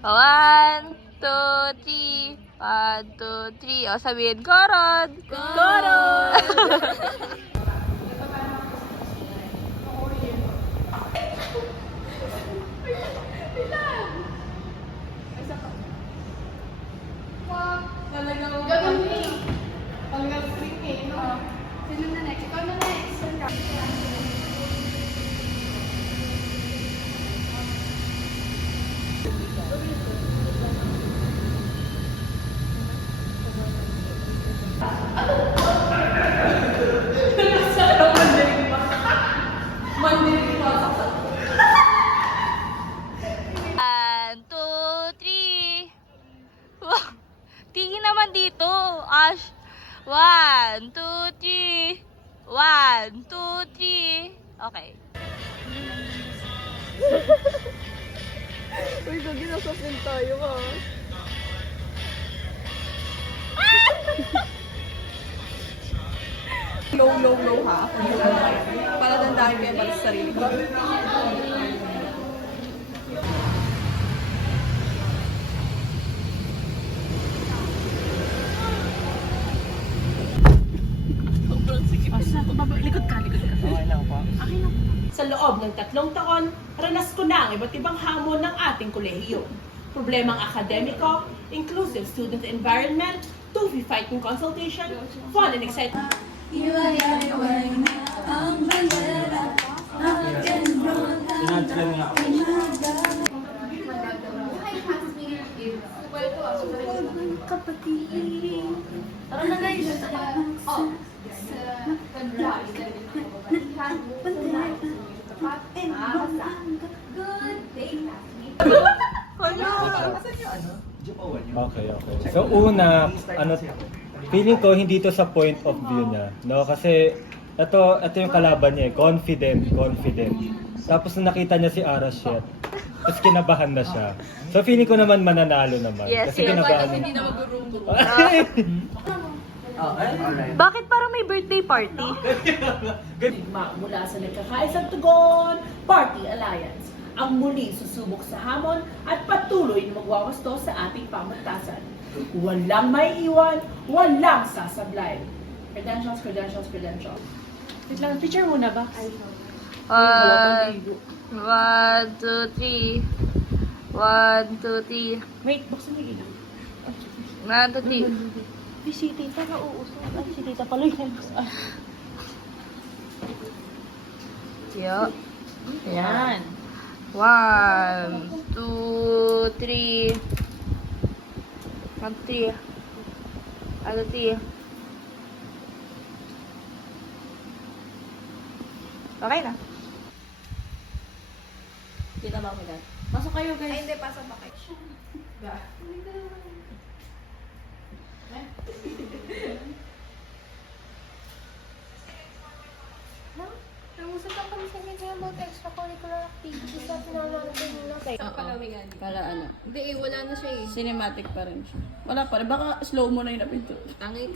One, two, three. One, two, three. O, sabihin, Korod! Korod! One, two, three. Wow. Tingin naman dito, Ash. One, two, three. One, two, three. Okay. Uy, gagi, nasa film tayo ha. Low ha. Para dandahin kayo para sa sarili ko. Likod ka. Okay lang po. Sa loob ng 3 taon, ranas ko na ang iba't ibang hamon ng ating kolehiyo. Problemang akademiko, inclusive student environment, tufi fighting consultation, fun and exciting. Inadyan nga ako. Tara na guys. Okay. So una, feeling ko hindi to sa point of view niya, no? Kasi ito yung kalaban niya, confident. Tapos nung nakita niya si Arashit, tapos kinabahan na siya. So feeling ko naman mananalo naman. Yes, Kasi yes. kinabahan Hindi na mag-room-room. Bakit parang may birthday party? Mula sa Nagkakaisang Tugon, Party Alliance, ang muli susubok sa hamon at patuloy na magwawasto sa ating pamantasan. Walang may iwan, walang sasablay. Credentials. Wait lang, picture muna ba? One, two, three. One, two, three. Wait, buksan mo yung ilaw. One, two, three. Si tita na uusap. Si tita pala yun. Yo. Ayan. One, two, three. One, three. One, three. Okay na. Tita ba ako dyan? Pasok kayo guys. Ay, hindi, pasok pa kayo. Nangusap lang kami sa meeting about extracurricular activities at pinamanatin natin. Para ano? Hindi wala na siya eh. Cinematic pa rin siya. Wala pa rin. Baka slow mo na yung napindot. Tangit.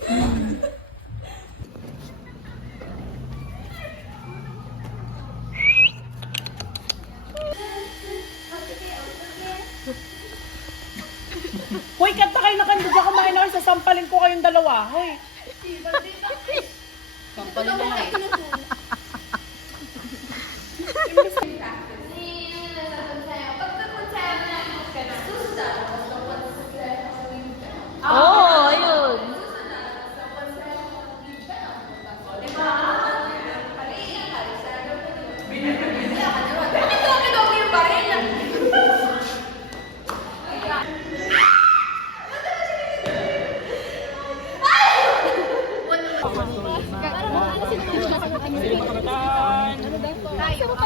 Hoy, kanta kayo nakanduga kumain ako, sasampalin ko kayong dalawa. Hoy. Pampalin mo eh. Oh, ayun.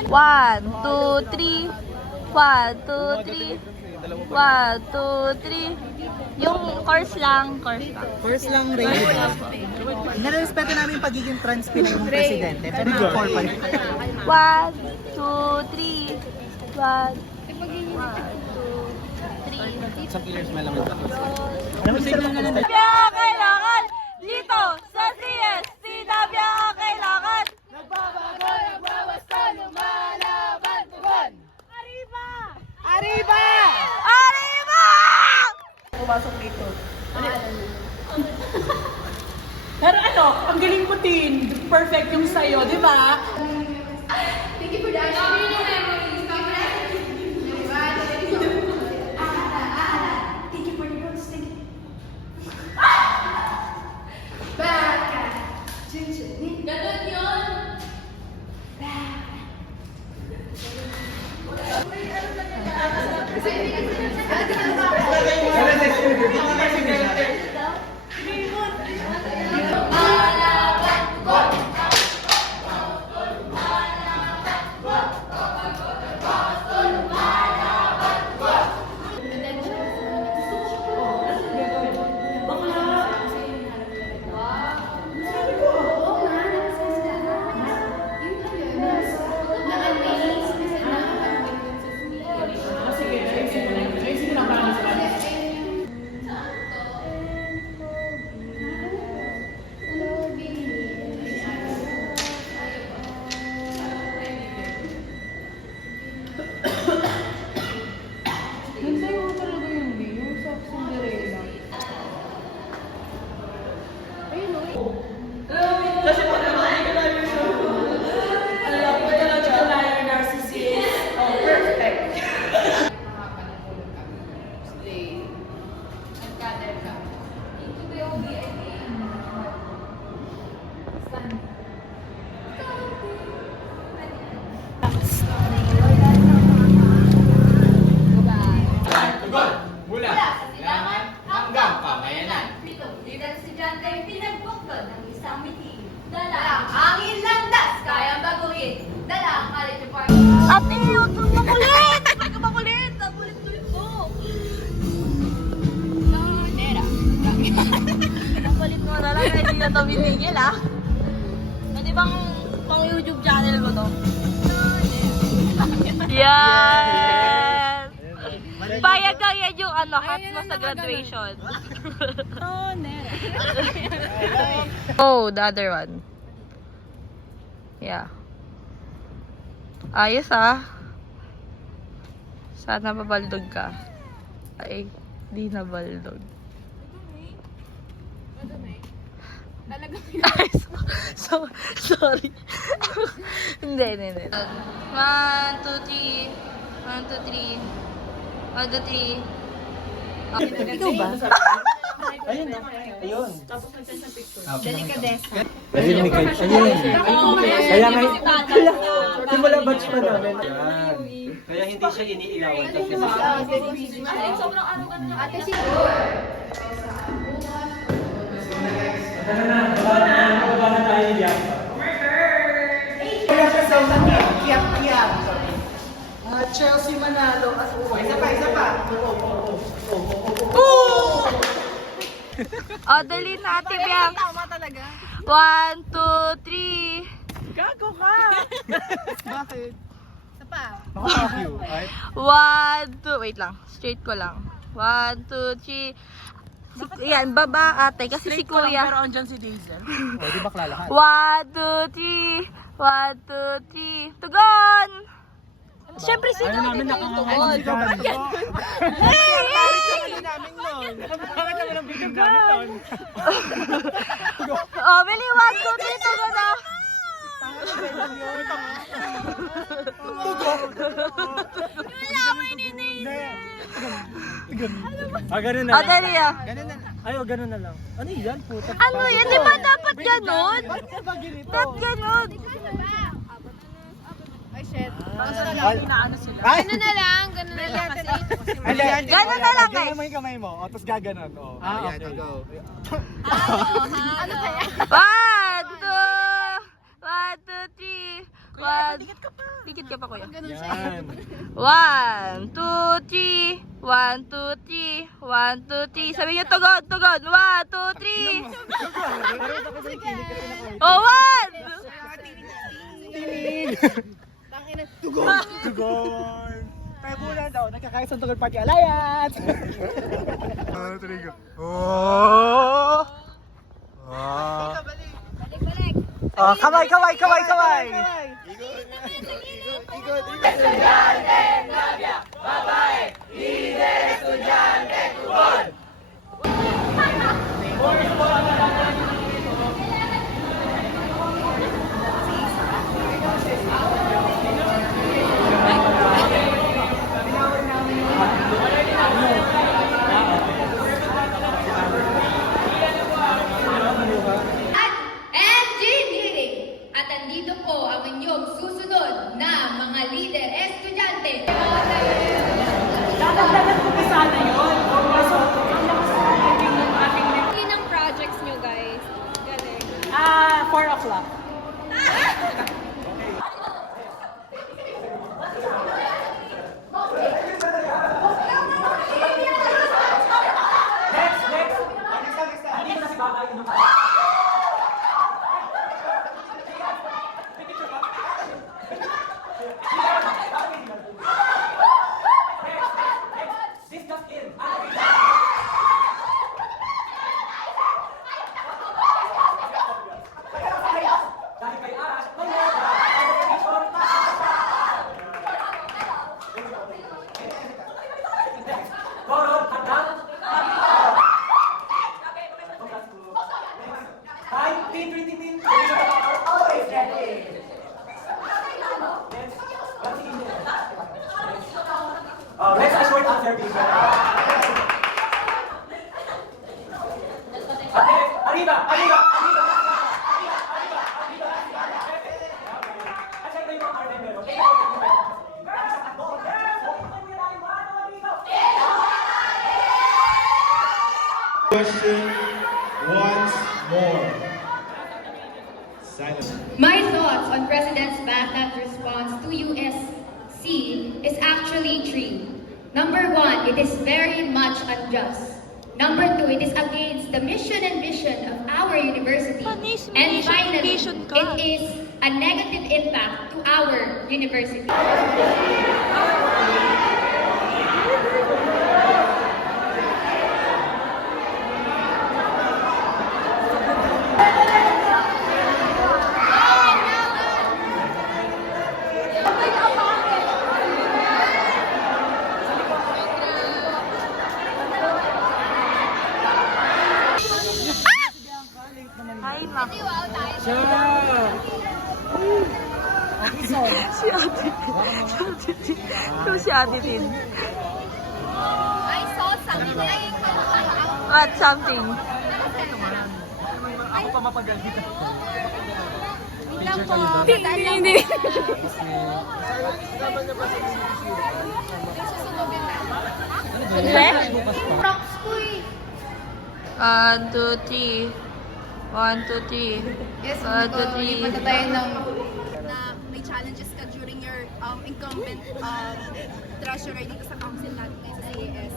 One, two, three. One, two, three. One, two, three. Yung course lang. First lang, Ray. Nirespeto namin yung pagiging trans Pinay mong presidente. Pero yung core pa rin. One, two, three. One, two, three. Sa killers may laman sa Kaya kailangan dito sa CST na biya kailangan. Nagbabago, nagbawasto, lumalaban, tugon! Arriba! Arriba! perfect yung sa'yo, di ba? Thank you for the Thank you for the rose. Thank you. Baka. Ganun yun. Ate, huwag kang makulit! Huwag kang makulit! Nakulit-kulit ko! Ang kulit mo na lang, hindi na ito binigil ah. Pwede bang pang YouTube channel ko to? Yan! Bayag lang yan yung hat mo sa graduation. Oh, the other one. Yeah. Ayos ah. Sana mabaldog ka. Ay, di nabaldog. Ay, sorry. Hindi. 1, 2, 3. 1, 2, 3. 1, 2, 3. Ikaw ba? Ayun. Delikadesa. Ayun. Kaya nga, simula batch pa namin. Yan. Kaya hindi siya iniilawan kasi Sobrang ano ka na. Ate, si Baba na tayo ni Bianca. Chelsea Manalo. Isa pa. Oh, dali natin, Bianca. Tama talaga. 1, 2, 3. Gago ka! Bakit? Isa pa. Makakakyo. Ay. 1, 2, wait lang. Straight ko lang. 1, 2, 3. Yan, baba ate. Kasi si kuya. Pero andyan si Daisel. O, di ba klalahat? 1, 2, 3. 1, 2, 3. Tugon! Siyempre, sino namin tugon? Bakit naman ang bigyan namin doon? Oh, Bili, 1, 2, 3. Tugon na. Ganun na Oh, lang. dali ah. Ayaw, ganun na lang. Ano yan? Puta. Ano yan? Di ba dapat ganun? Dapat ganun. Ay, shit. Ganun na lang kasi. Ganun na lang, guys. Ganun mo yung kamay mo. O, tapos gaganon. O, ayan, go. Ano kaya? 1, 2, 3. 1, dikit ka pa, kuya. Yan. 1, 2, 3. 1, 2, 3. 1, 2, 3. Sabi niyo, tugon, tugon. 1, 2, 3. Oh, 1! Tugon! Kaya bulan daw, nagkakaisang Tugon Party Alliance! Oh! Balik. Kamay! líder estudyante. Dadagdagan ko pa sana yun. Kaso, ang lakas ng typing ng ating Yun ang projects nyo, guys. Galing. 4 o'clock. Let's a short answer, please. Arriba, arriba, arriba. Question once more. Silence. My thoughts on President's backup response to USC is actually three. Number one, it is very much unjust. Number two, it is against the mission and vision of our university. Panis, And mission, finally, vision ka. it is a negative impact to our university. Hi, ma'am. Si Ate Tin. I saw something. What something? Wait lang po. Hindi. Props ko eh. 1, 2, 3. 1, 2, 3. Yes, 1, 2, 3. lipat na tayo ng na may challenges ka during your incumbent treasurer dito sa council natin ngayon sa CAS.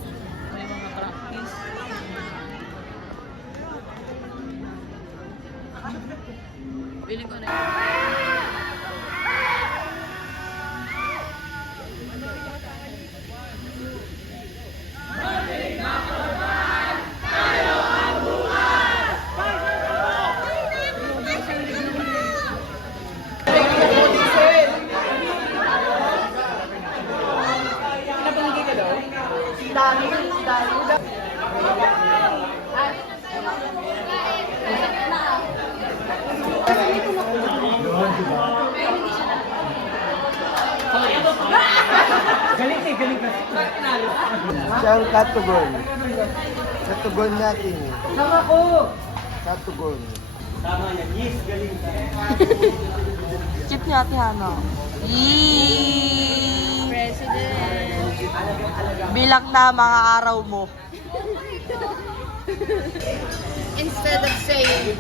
Pili ko na. Galing eh, galing ka. Siya ang katugon. Katugon natin. Tama ko! Katugon. Tama yan. Yes, galing ka. Cute ni Ate Hana. Yee! President. Bilang na mga araw mo. Instead of saying,